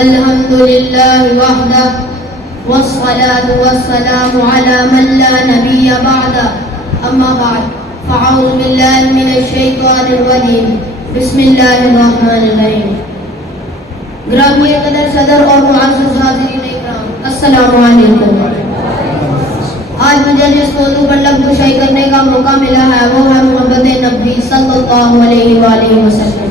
الحمد لله وحده والصلاة والسلام على من لا نبي بعده أما بعد فأعوذ بالله من الشيطان الرجيم بسم الله الرحمن الرحيم. گرامی قدر صدر اور معزز حاضرین اکرام، السلام علیکم. آج مجھے جس موضوع پر لب گشائی کرنے کا موقع ملا ہے وہ ہے محبت نبی صلی اللہ علیہ وآلہ وسلم.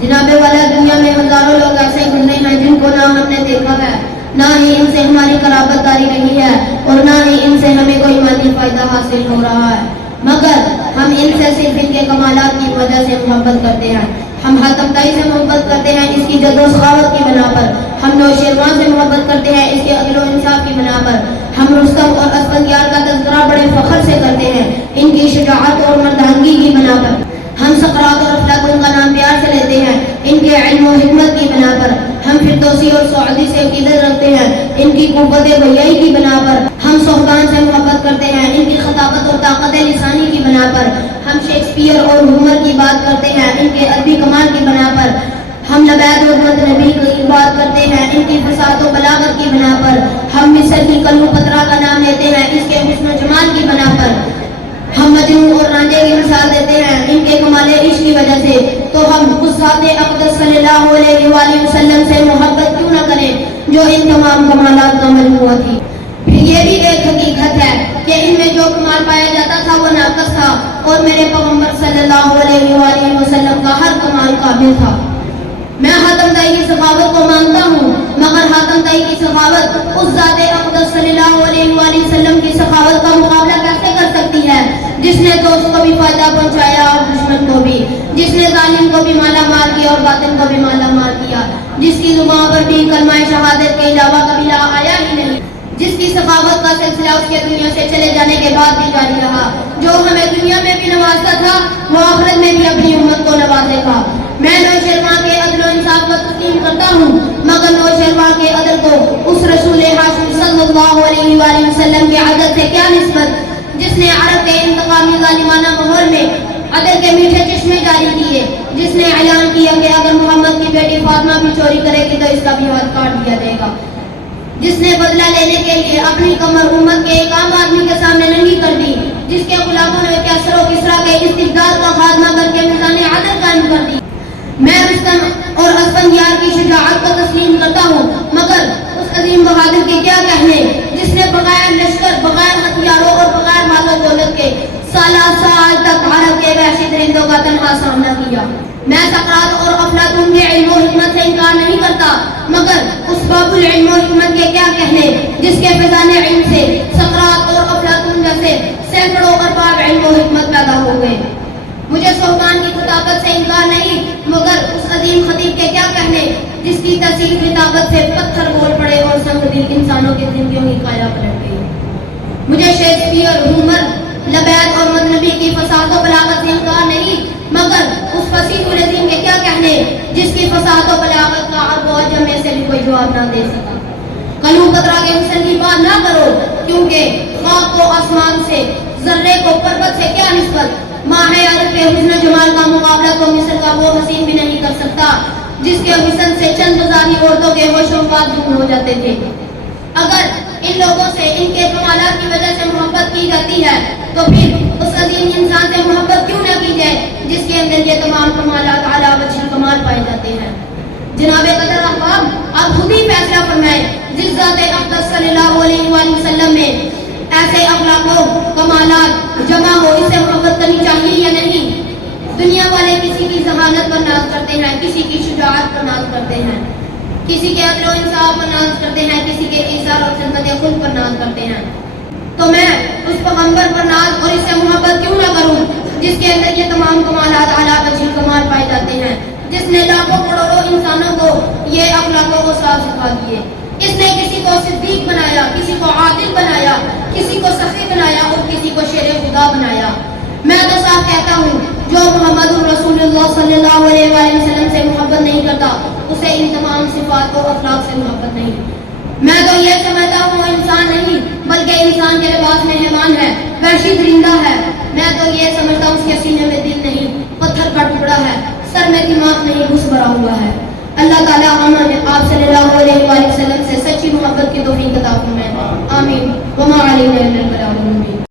جناب والا، دنیا میں ہزاروں لوگ ایسے گزرے ہیں جن کو نہ ہم نے دیکھا ہے، نہ ہی ان سے ہماری قرابت داری رہی ہے اور نہ ہی ان سے ہمیں کوئی مادی فائدہ حاصل ہو رہا ہے، مگر ہم ان سے صرف ان کے کمالات کی وجہ سے محبت کرتے ہیں. ہم حاتم طائی سے محبت کرتے ہیں اس کی جد و سخاوت کی بنا پر. ہم نوشیروان سے محبت کرتے ہیں اس کے عدل و انصاف کی بنا پر. ہم رستم اور اسفندیار کا تذکرہ بڑے فخر سے کرتے ہیں ان کی شجاعت اور مردانگی کی بنا پر. ہم سقراط اور افلاطون کا نام پیار سے لیتے ہیں ان کے علم و حکمت کی بنا پر. ہم فردوسی اور سعدی سے عقیدت رکھتے ہیں ان کی قوت بیائی کی بنا پر. ہم صحبان سے محبت کرتے ہیں ان کی خطابت اور طاقت لسانی کی بنا پر. ہم شیکسپیئر اور ہومر کی بات کرتے ہیں ان کے ادبی کمال کی بنا پر. ہم لبید اور مد نبی کی بات کرتے ہیں ان کی فصاحت و بلاغت کی بنا پر. ہم مصر کی کلوپترا کا نام لیتے ہیں اس کے حسن و جمال کی بنا پر. ہم مجنون اور رانجھے کی مثال دیتے ہیں ان کے کمال عشق کی وجہ سے. تو ہم اس ذات اقدس صلی اللہ علیہ وآلہ وسلم سے محبت کیوں نہ کریں جو ان تمام کمالات کا مجموعہ تھی. پھر یہ بھی ایک حقیقت ہے کہ ان میں جو کمال پایا جاتا تھا وہ ناقص تھا اور میرے پیغمبر صلی اللہ علیہ وآلہ وسلم کا ہر کمال قابل تھا. میں حاتم طائی کی سخاوت کو مانتا ہوں، مگر حاتم طائی کی سخاوت اس ذات اقدس صلی اللہ علیہ وآلہ وسلم کی سخاوت کا مقابلہ کیسے کر سکتی ہے جس نے دوست کو بھی فائدہ پہنچایا اور دشمن کو بھی، جس نے ظالم کو بھی مالا مال کیا اور باطن کو بھی مالا مال کیا، جس کی زبان پر بھی کلمہ شہادت کے علاوہ کبھی آیا ہی نہیں، جس کی سخاوت کا سلسلہ اس کے دنیا سے چلے جانے کے بعد بھی جاری رہا، جو ہمیں دنیا میں بھی نوازتا تھا وہ آخرت میں بھی اپنی امت کو نوازے گا. میں نوشیروان کے عدل و انصاف کو تسلیم کرتا ہوں، مگر نوشیروان کے عدل کو اس رسول ہاشمی صلی اللہ علیہ وآلہ وسلم کے عدل سے کیا نسبت جس نے عرب کے انتقامی ظالمانہ ماحول میں عدل کے میٹھے چشمے جاری کیے، جس نے اعلان کیا کہ اگر محمد کی بیٹی فاطمہ بھی چوری کرے گی تو اس کا بھی ہاتھ کاٹ دیا جائے گا، جس نے بدلہ لینے کے لیے اپنی کمر امت کے ایک عام آدمی کے سامنے ننگی کر دی، جس کے غلاموں نے کیسر و کسریٰ کے استبداد کا خاتمہ کر کے میزان عدل قائم کر دی. میں رستم اور اسفندیار کی شجاعت کو تسلیم کرتا ہوں، مگر اس عظیم بہادر کے کیا کہنے جس نے بغیر لشکر، بغیر ہتھیاروں اور بغیر مال و دولت کے سالہ سال تک عرب کے وحشی درندوں کا تنہا سامنا کیا. میں سقراط اور افلاطون کے علم و حکمت سے انکار نہیں کرتا، مگر اس باب العلم و حکمت کے کیا کہنے جس کے فیضان علم سے سقراط اور افلاطون جیسے سینکڑوں ارباب علم و حکمت پیدا ہو گئے. مجھے صحبان کی خطابت سے انکار نہیں، مگر اس عظیم خطیب کے کیا کہنے جس کی تحصیل خطابت سے پتھر بول پڑے اور سنگ دل انسانوں کی زندگیوں کی کایا پلٹ گئی. مجھے شیکسپیئر، ہومر، لبید اور مد نبی کی فصاحت و بلاغت سے انکار نہیں، مگر اس فصیح العظیم کے کیا کہنے جس کی فصاحت و بلاغت کا عرب و عجم میں سے بھی کوئی جواب نہ دے سکا. کلوپترا کے حسن کی بات نہ کرو کیونکہ خاک کو آسمان سے، ذرے کو پربت سے کیا نسبت. ماہ عرب کے حسن و جمال کا مقابلہ تو مصر کا وہ حسین بھی نہیں کر سکتا جس کے حسن سے چند بازاری عورتوں کے ہوش و بات دور ہو جاتے تھے. اگر ان لوگوں سے ان کے کمالات کی وجہ سے محبت کی جاتی ہے تو پھر اس عظیم انسان سے محبت کیوں نہ کی جائے جس کے اندر یہ تمام کمالات اعلیٰ وجہ کمال پائے جاتے ہیں. جناب قدر احباب، آپ خود ہی فیصلہ فرمائیں جس ذات اقدس صلی اللہ علیہ وآلہ وسلم میں ایسے اخلاق و کمالات جمع ہو، اس سے محبت کرنی چاہیے یا نہیں. دنیا والے کسی کی ذہانت پر ناز کرتے ہیں، کسی کی شجاعت پر ناز کرتے ہیں، کسی کے عدل و انصاف پر ناز کرتے ہیں، کسی کے ایثار اور خدمت خود پر ناز کرتے ہیں. تو میں اس پیغمبر پر ناز اور اس سے محبت کیوں نہ کروں جس کے اندر یہ تمام کمالات اعلیٰ وجہ کمال پائے جاتے ہیں، جس نے لاکھوں کروڑوں انسانوں کو یہ اخلاق و اوصاف سکھا دیے. اس نے کسی کو صدیق بنایا، کسی کو عادل بنایا، کسی کو سخی بنایا اور کسی کو شیر خدا بنایا. میں تو صاف کہتا ہوں جو محمد رسول اللہ صلی اللہ علیہ وآلہ وسلم سے محبت نہیں کرتا اسے ان تمام صفات و اخلاق سے محبت نہیں. میں تو یہ سمجھتا ہوں انسان نہیں بلکہ انسان کے لباس میں حیوان ہے، وحشی درندہ ہے. میں تو یہ سمجھتا ہوں اس کے سینے میں دل نہیں، پتھر کا ٹکڑا ہے، سر میں دماغ نہیں، گھس بھرا ہوا ہے. اللہ تعالیٰ فرمائے. آمین. وما علینا الا البلاغ.